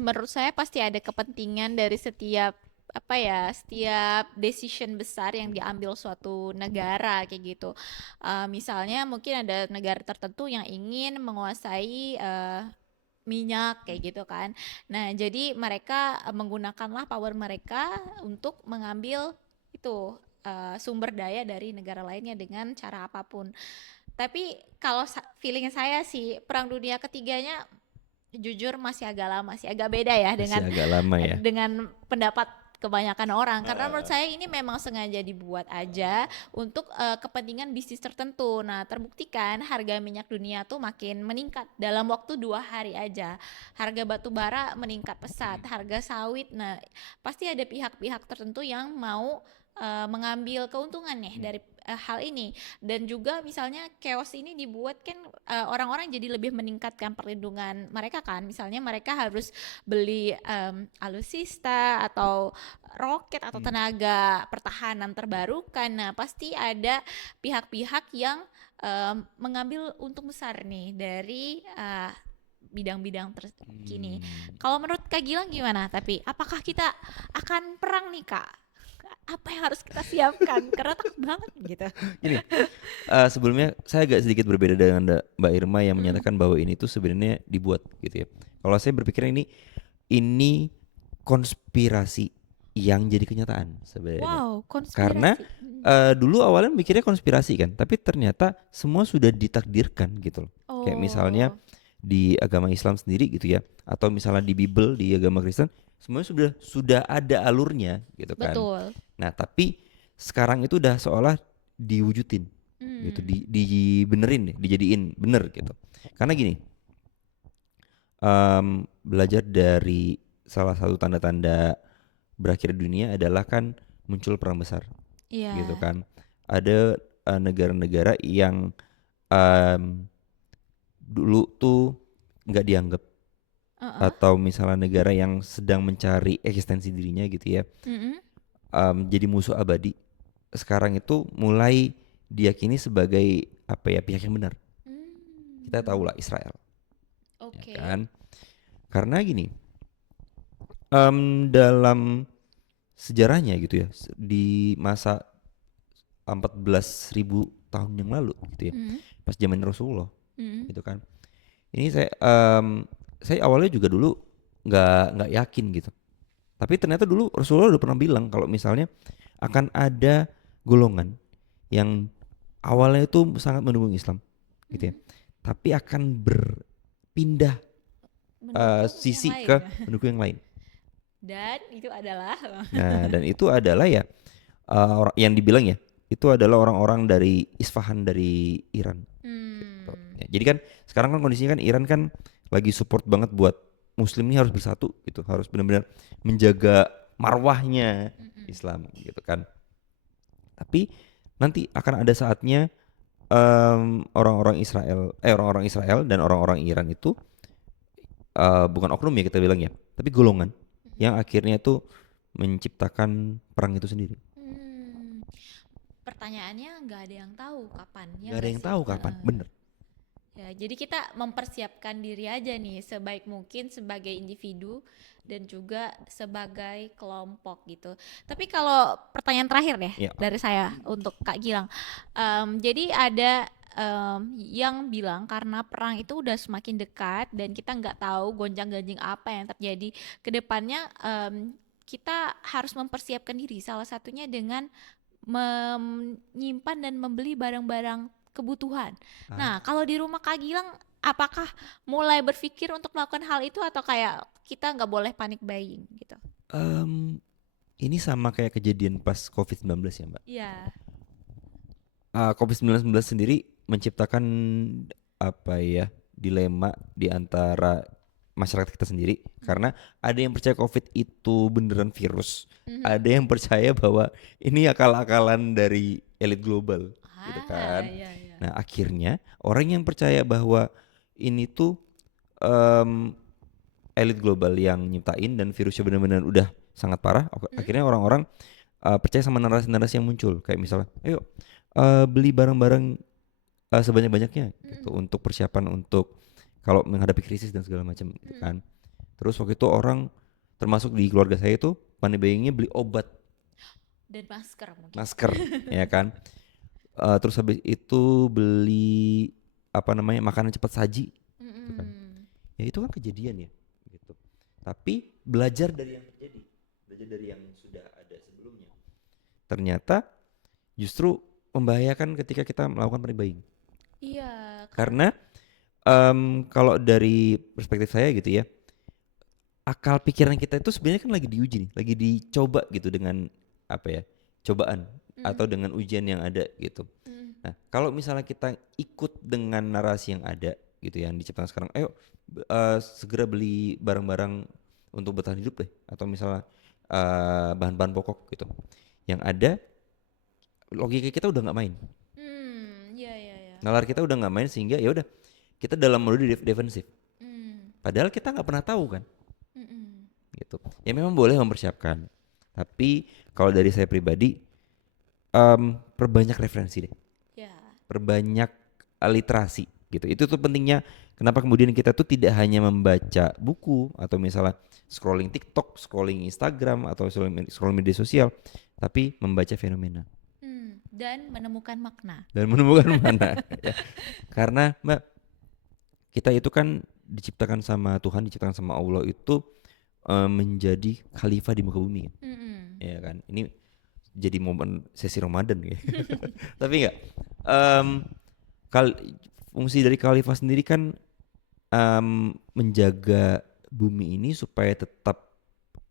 Menurut saya pasti ada kepentingan dari setiap apa ya, setiap decision besar yang diambil suatu negara kayak gitu. Misalnya mungkin ada negara tertentu yang ingin menguasai minyak kayak gitu kan. Nah, jadi mereka menggunakanlah power mereka untuk mengambil itu sumber daya dari negara lainnya dengan cara apapun. Tapi kalau feeling saya sih perang dunia ketiganya jujur masih agak lama sih, agak beda ya Masih dengan agak lama ya. pendapat kebanyakan orang karena menurut Heeh. saya ini memang sengaja dibuat aja untuk kepentingan bisnis tertentu. Nah, terbuktikan harga minyak dunia tuh makin meningkat dalam waktu 2 hari aja. Harga batu bara meningkat pesat, harga sawit. Nah, pasti ada pihak-pihak tertentu yang mau mengambil keuntungan nih dari hal ini. Dan juga misalnya chaos ini dibuat kan orang-orang jadi lebih meningkatkan perlindungan mereka kan. Misalnya mereka harus beli alutsista atau roket atau Hmm. tenaga pertahanan terbarukan. Nah, pasti ada pihak-pihak yang mengambil untung besar nih dari bidang-bidang terkini. Hmm. Kalau menurut Kak Gilang gimana? Tapi apakah kita akan perang nih Kak? Apa yang harus kita siapkan? Karena takut banget gitu. Gini, sebelumnya saya agak sedikit berbeda dengan Mbak Irma yang Mm. menyatakan bahwa ini tuh sebenarnya dibuat gitu ya. Kalau saya berpikir ini konspirasi yang jadi kenyataan sebenarnya. Wow, Karena konspirasi. dulu awalnya mikirnya konspirasi kan, tapi ternyata semua sudah ditakdirkan gitu loh. Kayak misalnya Oh, di agama Islam sendiri gitu ya, atau misalnya di Bible di agama Kristen, semuanya sudah ada alurnya gitu kan. betul. Nah, tapi sekarang itu udah seolah diwujudin gitu, Hmm. dibenerin deh, dijadiin bener gitu. Karena gini, belajar dari salah satu tanda-tanda berakhir dunia adalah kan muncul perang besar gitu Iya. kan. Ada negara-negara yang em, dulu tuh nggak dianggap Heeh. atau misalnya negara yang sedang mencari eksistensi dirinya gitu ya, Mm-mm. jadi musuh abadi. Sekarang itu mulai diyakini sebagai apa ya, pihak yang benar. Kita tahu Hmm. lah Israel, ya Oke. kan. Karena gini, dalam sejarahnya gitu ya, di masa 14.000 tahun yang lalu gitu ya, Mm, pas zaman Rasulullah mm, gitu kan. Ini saya awalnya juga dulu nggak yakin gitu. Tapi ternyata dulu Rasulullah udah pernah bilang kalau misalnya akan ada golongan yang awalnya itu sangat mendukung Islam gitu ya. mm. Tapi akan berpindah Mendukung yang sisi lain ke ya. mendukung yang lain. Dan itu adalah Nah, dan itu adalah ya yang dibilang ya, itu adalah orang-orang dari Isfahan dari Iran gitu. hmm, Ya, jadi kan sekarang kan kondisinya kan Iran kan lagi support banget buat Muslim ini harus bersatu gitu, harus benar-benar menjaga marwahnya mm-mm. Islam gitu kan. Tapi nanti akan ada saatnya orang-orang Israel dan orang-orang Iran itu bukan oknum ya kita bilang ya, tapi golongan yang akhirnya itu menciptakan perang itu sendiri. Hmm. Pertanyaannya nggak ada yang tahu kapan, ya Gak ada nggak yang sih? tahu kapan, Heeh. bener. Ya, jadi kita mempersiapkan diri aja nih sebaik mungkin sebagai individu dan juga sebagai kelompok gitu. Tapi kalau pertanyaan terakhir deh Ya, dari saya untuk Kak Gilang, jadi ada yang bilang karena perang itu udah semakin dekat dan kita nggak tahu gonjang-ganjing apa yang terjadi ke depannya, kita harus mempersiapkan diri. Salah satunya dengan menyimpan dan membeli barang-barang kebutuhan. ah, Nah, kalau di rumah Kak Gilang, apakah mulai berpikir untuk melakukan hal itu atau kayak kita nggak boleh panic buying gitu? em, ini sama kayak kejadian pas COVID-19 ya Mbak. Iya. COVID-19 sendiri menciptakan apa ya dilema di antara masyarakat kita sendiri karena ada yang percaya COVID itu beneran virus, Mhm. ada yang percaya bahwa ini akal-akalan dari elit global gitu Ah, kan. iya iya. Nah akhirnya orang yang percaya bahwa ini tuh em, elit global yang nyiptain dan virusnya benar-benar udah sangat parah, Hmm? akhirnya orang-orang percaya sama narasi-narasi yang muncul kayak misalnya, ayo beli barang-barang sebanyak-banyaknya gitu Mm-mm. untuk persiapan untuk kalau menghadapi krisis dan segala macam gitu Mm-mm. kan. Terus waktu itu orang termasuk di keluarga saya itu panic buyingnya beli obat, Dan masker mungkin. masker, ya kan. Terus habis itu beli apa namanya makanan cepat saji, gitu kan. Mm-mm. Ya itu kan kejadian ya, gitu. Tapi belajar dari yang terjadi, belajar dari yang sudah ada sebelumnya. Ternyata justru membahayakan ketika kita melakukan panic buying. Iya, karena Karena kalau dari perspektif saya gitu ya, akal pikiran kita itu sebenarnya kan lagi diuji nih, lagi dicoba gitu dengan apa ya, cobaan atau mm, dengan ujian yang ada gitu. mm, Nah, kalau misalnya kita ikut dengan narasi yang ada gitu yang diciptakan sekarang, ayo segera beli barang-barang untuk bertahan hidup deh, atau misalnya bahan-bahan pokok gitu. Yang ada logika kita udah nggak main, iya iya iya. nalar kita udah nggak main sehingga ya udah kita dalam mode defensif. Mm, Padahal kita nggak pernah tahu kan. mm-mm. Gitu. Ya memang boleh mempersiapkan. Tapi kalau dari saya pribadi, perbanyak referensi deh, Ya. perbanyak literasi gitu. Itu tuh pentingnya. Kenapa kemudian kita tuh tidak hanya membaca buku atau misalnya scrolling TikTok, scrolling Instagram atau scrolling media sosial, tapi membaca fenomena Dan menemukan makna. dan menemukan mana. Ya. Karena Mbak, kita itu kan diciptakan sama Tuhan, diciptakan sama Allah itu menjadi khalifah di muka bumi kan. Mm-mm. Ya kan. Ini jadi momen sesi Ramadan ya. Tapi enggak. Em, kal fungsi dari khalifah sendiri kan menjaga bumi ini supaya tetap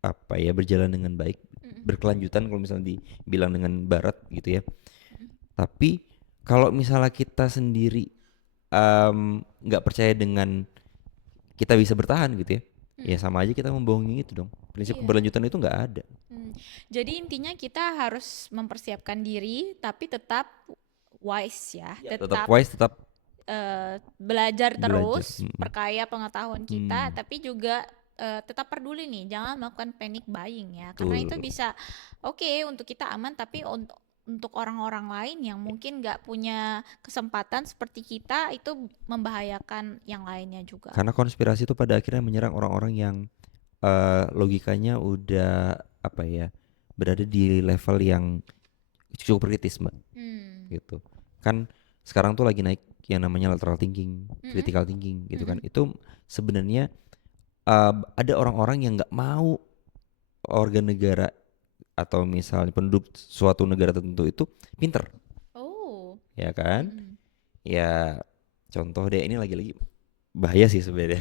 apa ya berjalan dengan baik, Mm-mm. berkelanjutan kalau misalnya dibilang dengan barat gitu ya. Mm-mm. Tapi kalau misalnya kita sendiri nggak percaya dengan kita bisa bertahan gitu ya, ya Mm. sama aja kita membohongi itu dong. Prinsip Iya. keberlanjutan itu nggak ada. Mm. Jadi intinya kita harus mempersiapkan diri, tapi tetap wise ya, Ya, tetap tetap wise, tetap belajar belajar. terus, perkaya pengetahuan kita, Hmm, tapi juga tetap peduli nih, jangan melakukan panic buying ya, karena itu betul. bisa oke untuk kita aman, tapi untuk untuk orang-orang lain yang mungkin nggak punya kesempatan seperti kita, itu membahayakan yang lainnya juga. Karena konspirasi itu pada akhirnya menyerang orang-orang yang logikanya udah apa ya, berada di level yang cukup kritis, Mbak, Hmm. gitu. Kan sekarang tuh lagi naik yang namanya lateral thinking, Mm-mm. critical thinking gitu kan. Mm-mm. Itu sebenarnya ada orang-orang yang nggak mau organ negara atau misalnya penduduk suatu negara tertentu itu pinter, Oh. ya kan? Mm-mm. Ya contoh deh, ini lagi-lagi bahaya sih sebenarnya.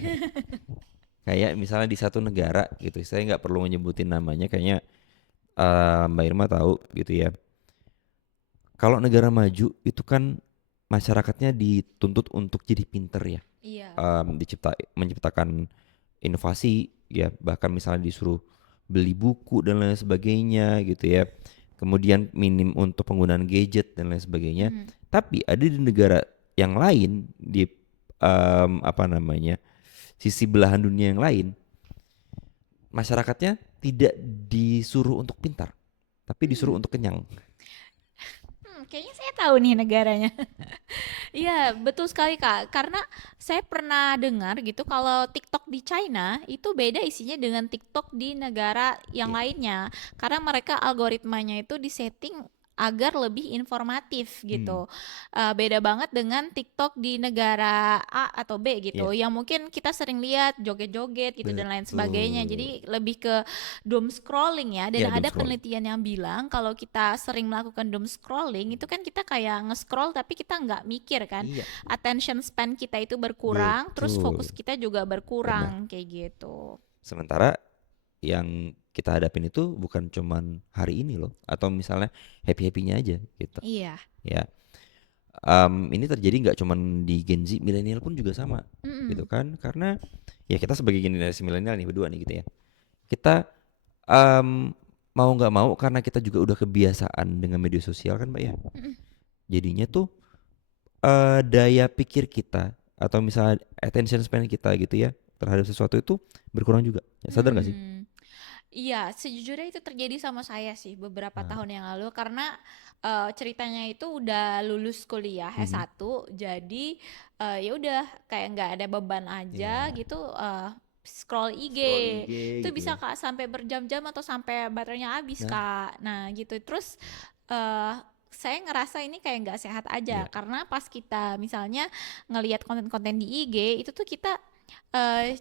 Kayak misalnya di satu negara gitu, saya nggak perlu nyebutin namanya, kayaknya Mbak Irma tahu gitu ya. Kalau negara maju itu kan masyarakatnya dituntut untuk jadi pinter ya, Iya. menciptakan inovasi ya, bahkan misalnya disuruh beli buku dan lain sebagainya gitu ya. Kemudian minim untuk penggunaan gadget dan lain sebagainya. Mm. Tapi ada di negara yang lain di apa namanya, sisi belahan dunia yang lain, masyarakatnya tidak disuruh untuk pintar, tapi disuruh Hmm. untuk kenyang. Kayaknya saya tahu nih negaranya. Iya, betul sekali Kak. Karena saya pernah dengar gitu kalau TikTok di China itu beda isinya dengan TikTok di negara yang Iya. lainnya. Karena mereka algoritmanya itu disetting agar lebih informatif Hmm, gitu. Beda banget dengan TikTok di negara A atau B gitu, iya, yang mungkin kita sering lihat joget-joget gitu dan lain sebagainya. betul. Jadi lebih ke doom scrolling ya. Dan Iya, doom ada scrolling. penelitian yang bilang kalau kita sering melakukan doom scrolling itu kan kita kayak nge-scroll tapi kita nggak mikir kan, Iya, attention span kita itu berkurang, terus fokus betul. kita juga Benar. berkurang kayak gitu. Sementara yang kita hadapin itu bukan cuman hari ini loh, atau misalnya happy-happynya aja gitu. Iya. Ya, ini terjadi nggak cuman di Gen Z, milenial pun juga sama, gitu Mm-mm. kan? Karena ya kita sebagai generasi milenial nih berdua nih gitu ya, kita em, mau nggak mau karena kita juga udah kebiasaan dengan media sosial kan, Mbak ya. Mm-mm. Jadinya tuh daya pikir kita atau misalnya attention span kita gitu ya terhadap sesuatu itu berkurang juga. Ya, sadar nggak sih? Hmm. Iya, sejujurnya itu terjadi sama saya sih beberapa Nah, tahun yang lalu karena ceritanya itu udah lulus kuliah mhm. S1, jadi ya udah kayak nggak ada beban aja Iya, gitu, scroll IG. scroll IG Itu gitu bisa ya. Kak sampai berjam-jam atau sampai baterainya habis Nah, Kak. Nah gitu, terus eh saya ngerasa ini kayak nggak sehat aja iya. karena pas kita misalnya ngelihat konten-konten di IG itu tuh kita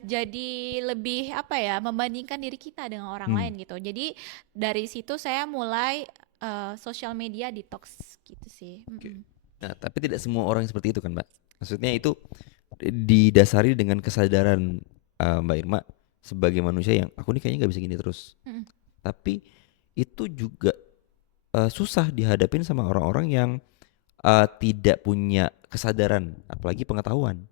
jadi lebih apa ya, membandingkan diri kita dengan orang Hmm. lain gitu. Jadi dari situ saya mulai sosial media detox gitu sih. Oke. Mm-mm. Nah, tapi tidak semua orang seperti itu kan, Mbak. Maksudnya itu didasari dengan kesadaran Mbak Irma sebagai manusia yang aku nih kayaknya nggak bisa gini terus. Mm-mm. Tapi itu juga susah dihadapin sama orang-orang yang tidak punya kesadaran, apalagi pengetahuan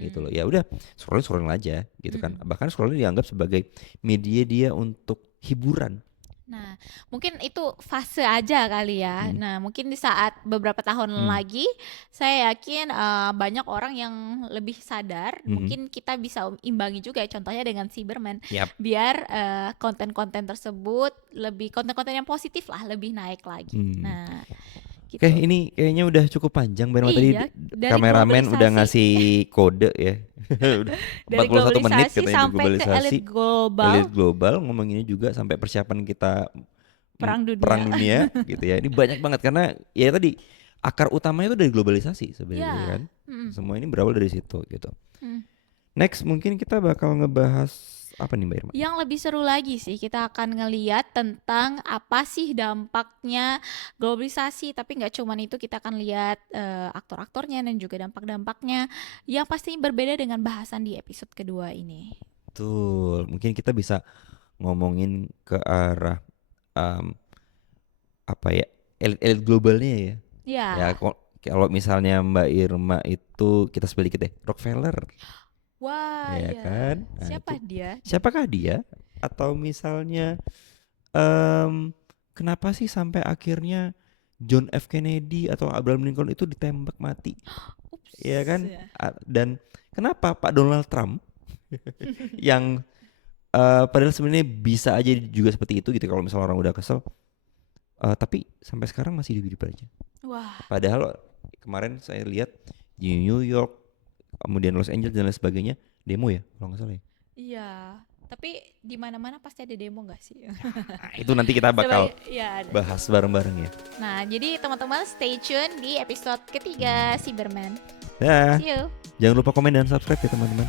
gitu loh. Hmm. Ya udah, scrolling scrolling aja gitu kan. Mm-mm. Bahkan scrolling dianggap sebagai media dia untuk hiburan. Nah, mungkin itu fase aja kali ya. Hmm. Nah, mungkin di saat beberapa tahun Hmm. lagi, saya yakin banyak orang yang lebih sadar. Mhm. Mungkin kita bisa imbangi juga, ya, contohnya dengan Cyberman, Yap. biar konten-konten tersebut lebih konten-konten yang positif lah, lebih naik lagi. Hmm. Nah, Oke, gitu. ini kayaknya udah cukup panjang. Mbak Irma tadi Iya, dari kameramen udah globalisasi, ngasih kode ya. Udah dari 41 menit globalisasi katanya di sampai ke globalisasi, elit global, elit global, ngomonginnya juga sampai persiapan kita perang perang dunia. dunia gitu ya. Ini banyak banget karena ya tadi akar utamanya itu dari globalisasi sebenarnya Ya, kan. mm, Semua ini berawal dari situ gitu. mm. Next mungkin kita bakal ngebahas apa nih Mbak Irma? Yang lebih seru lagi sih, kita akan ngeliat tentang apa sih dampaknya globalisasi. Tapi nggak cuman itu, kita akan lihat aktor-aktornya dan juga dampak-dampaknya yang pasti berbeda dengan bahasan di episode kedua ini. Betul, mungkin kita bisa ngomongin ke arah em, apa ya, elit-elit globalnya ya. Ya Ya, kalau misalnya Mbak Irma itu kita sebut dikit deh, Rockefeller, wah ya ya, kan? Nah itu siapa dia? siapakah dia? Atau misalnya em, kenapa sih sampai akhirnya John F Kennedy atau Abraham Lincoln itu ditembak mati, ya Ups, kan? ya. Dan kenapa Pak Donald Trump yang padahal sebenarnya bisa aja juga seperti itu gitu kalau misalnya orang udah kesel, Tapi sampai sekarang masih hidup aja. Wah, Padahal kemarin saya lihat di New York, kemudian Los Angeles dan lain sebagainya demo ya kalau nggak salah ya. iya. Tapi di mana-mana pasti ada demo nggak sih? Nah, itu nanti kita bakal Iya. bahas bareng-bareng ya. Nah, jadi teman-teman stay tune di episode ketiga Cyberman. Dah, See you. jangan lupa komen dan subscribe ya teman-teman.